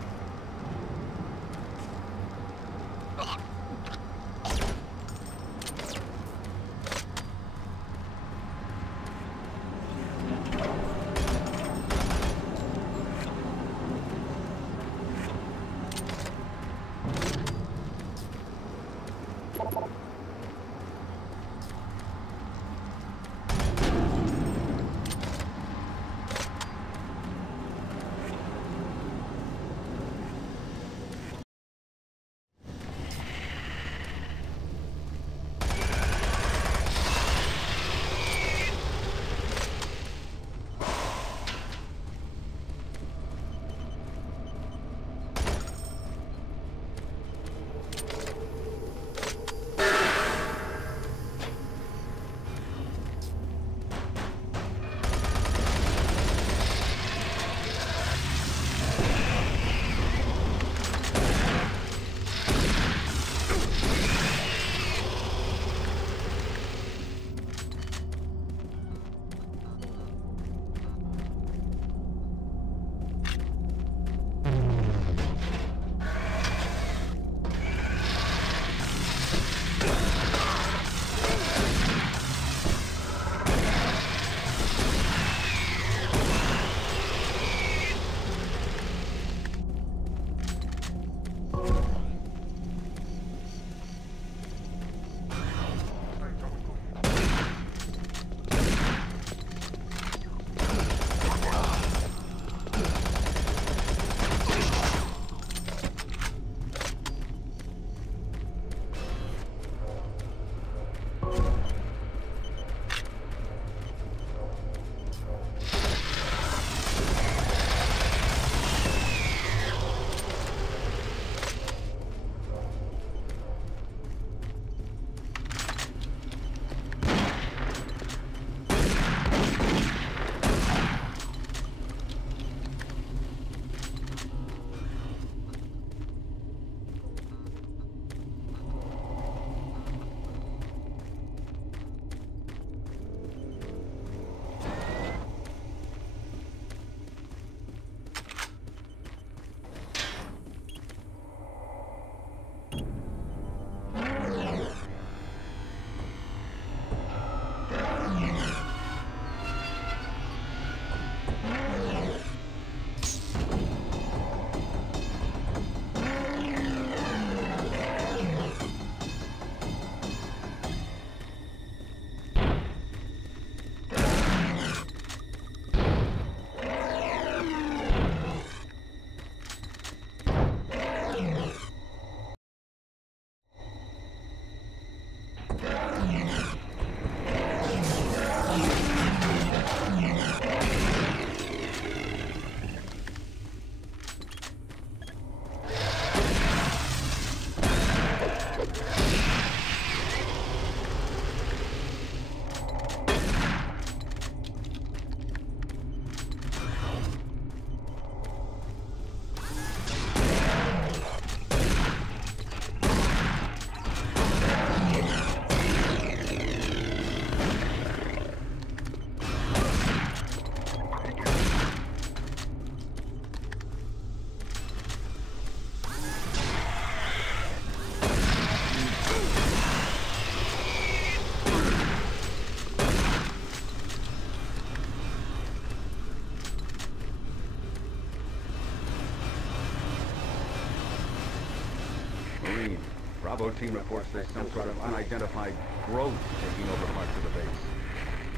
Bravo team reports there's some sort of unidentified growth taking over parts of the base.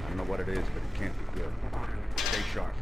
I don't know what it is, but it can't be good. Stay sharp.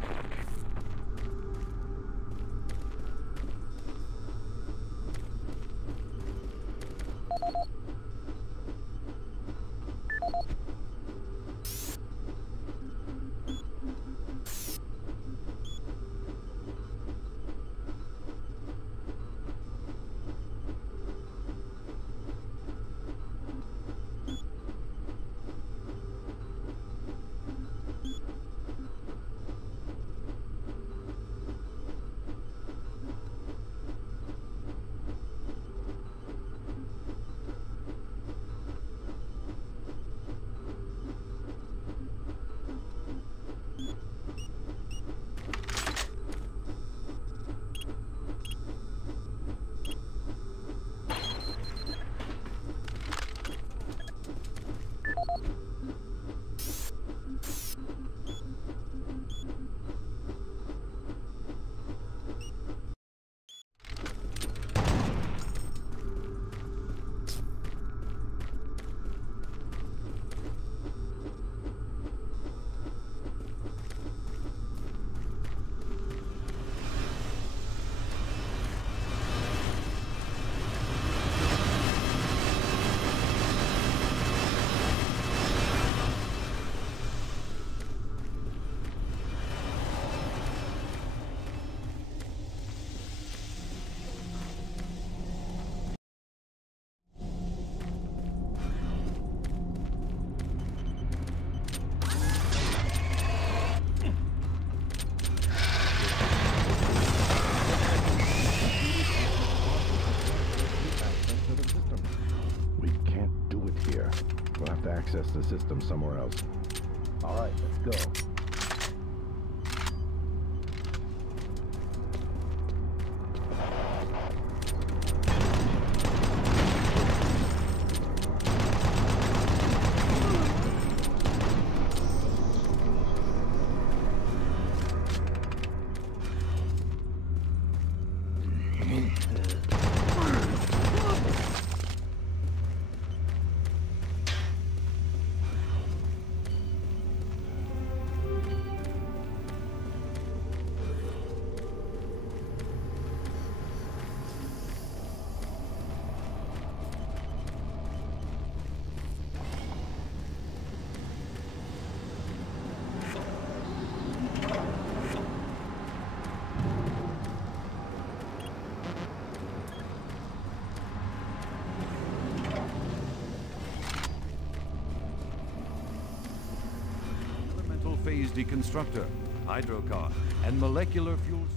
access the system somewhere else. All right, let's go. Phase deconstructor, hydrocar, and molecular fuels.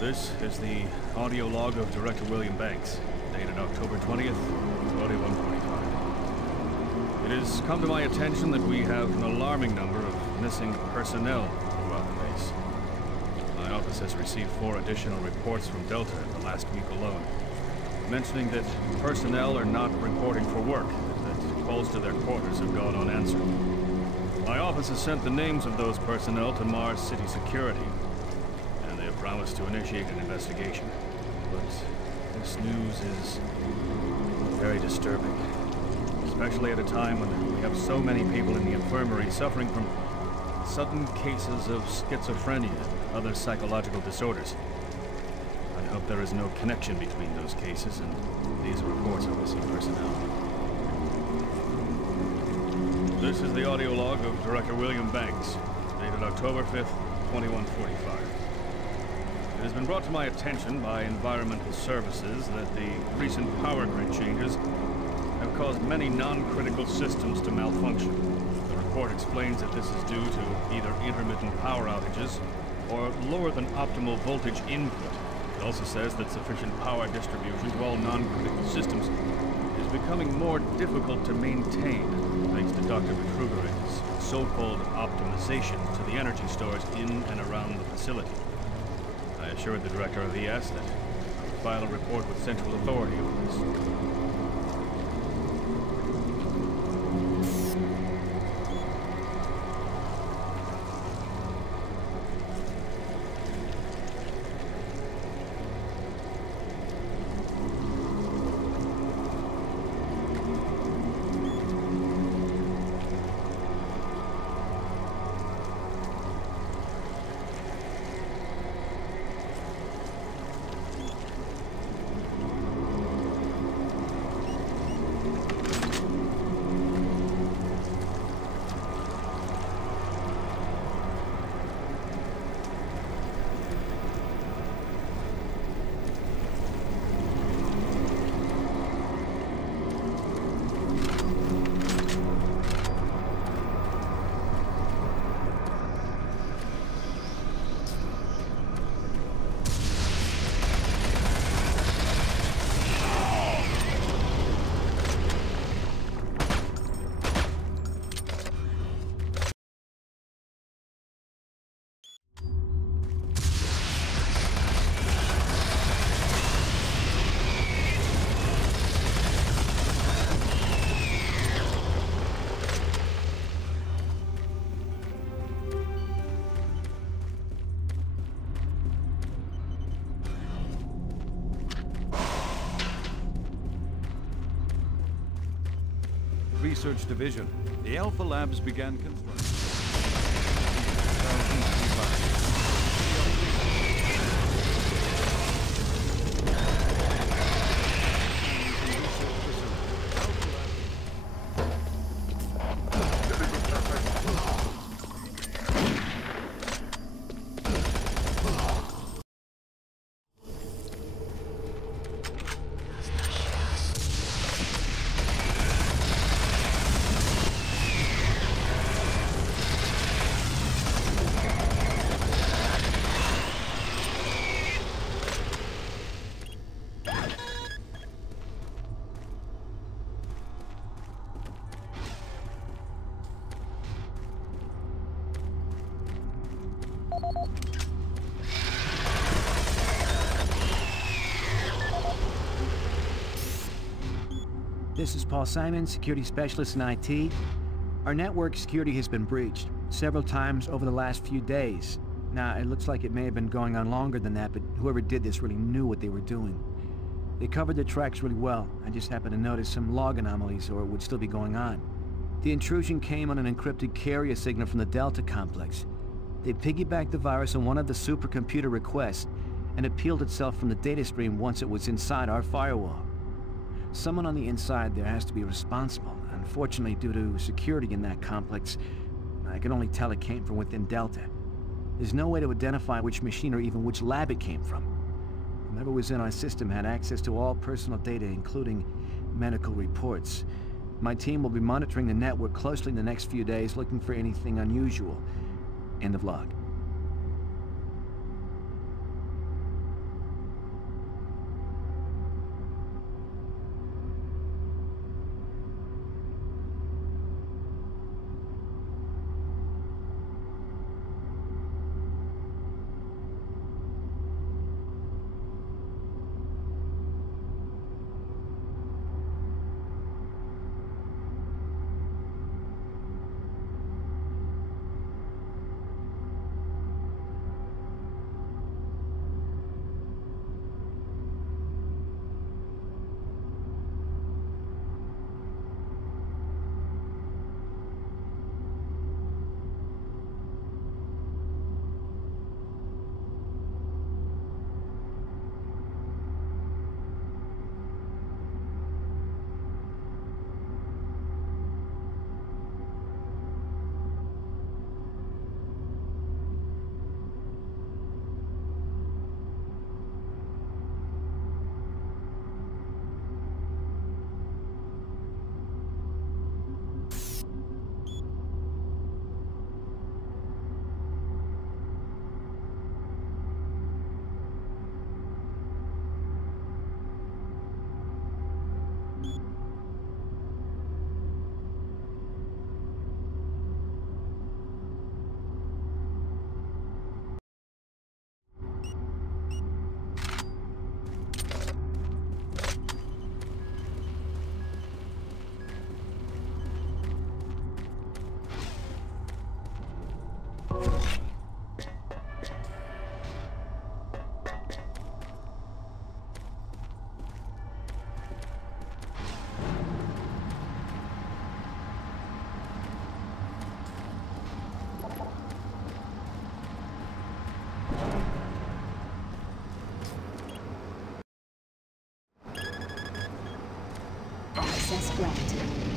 This is the audio log of Director William Banks, dated October 20th, 2145. It has come to my attention that we have an alarming number of missing personnel throughout the base. My office has received 4 additional reports from Delta in the last week alone, mentioning that personnel are not reporting for work, that calls to their quarters have gone unanswered. My office has sent the names of those personnel to Mars City Security, promised to initiate an investigation. But this news is very disturbing, especially at a time when we have so many people in the infirmary suffering from sudden cases of schizophrenia and other psychological disorders. I hope there is no connection between those cases and these reports of missing personnel. This is the audio log of Director William Banks, dated October 5th, 2145. It has been brought to my attention by Environmental Services that the recent power grid changes have caused many non-critical systems to malfunction. The report explains that this is due to either intermittent power outages or lower than optimal voltage input. It also says that sufficient power distribution to all non-critical systems is becoming more difficult to maintain, thanks to Dr. Vitruvich's so-called optimization to the energy stores in and around the facility. I assured the director of ES that I would file a report with central authority on this. Research Division. The Alpha Labs began construction. This is Paul Simon, security specialist in IT. Our network security has been breached several times over the last few days. Now, it looks like it may have been going on longer than that, but whoever did this really knew what they were doing. They covered their tracks really well. I just happened to notice some log anomalies, or it would still be going on. The intrusion came on an encrypted carrier signal from the Delta complex. They piggybacked the virus on one of the supercomputer requests and it peeled itself from the data stream once it was inside our firewall. Someone on the inside there has to be responsible. Unfortunately, due to security in that complex, I can only tell it came from within Delta. There's no way to identify which machine or even which lab it came from. Whoever was in our system had access to all personal data, including medical reports. My team will be monitoring the network closely in the next few days, looking for anything unusual. End of log. Access granted.